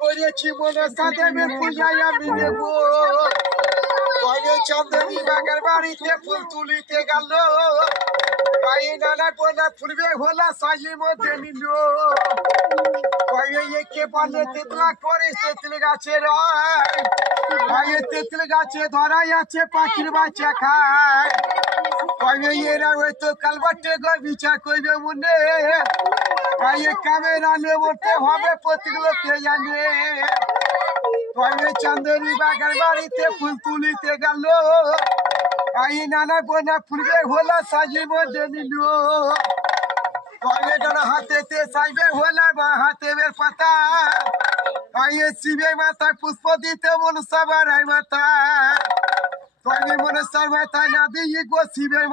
করেছি মনে সাথে পূজায় আমি দেব তবে চন্দ্রী বাগের বাড়িতে ফুল তুলিতে গেল পায়ে নানা পোনা ফুলবে হলা সাজির মধ্যে নিল কে পালে তেতলা করে তেতল গাছের তেতল গাছে ধরাই আছে পাখির বাচ্চা খায় এরা হয়তো কালবাটে গো বিচার করবে মনে ক্যামেরা নেবতে হবে প্রতি লোকে জানে চাঁদনী বাগের বাড়িতে ফুল তুলিতে গেল নানা বোনা ফুলবে হলা সাজির মধ্যে নিল হাতে সাইবে হলা বা হাতে বের পাতা শিবে মাথায় পুষ্প দিতে মন সবার মাথা মনে সর মাথায় না দিয়ে গো শিবের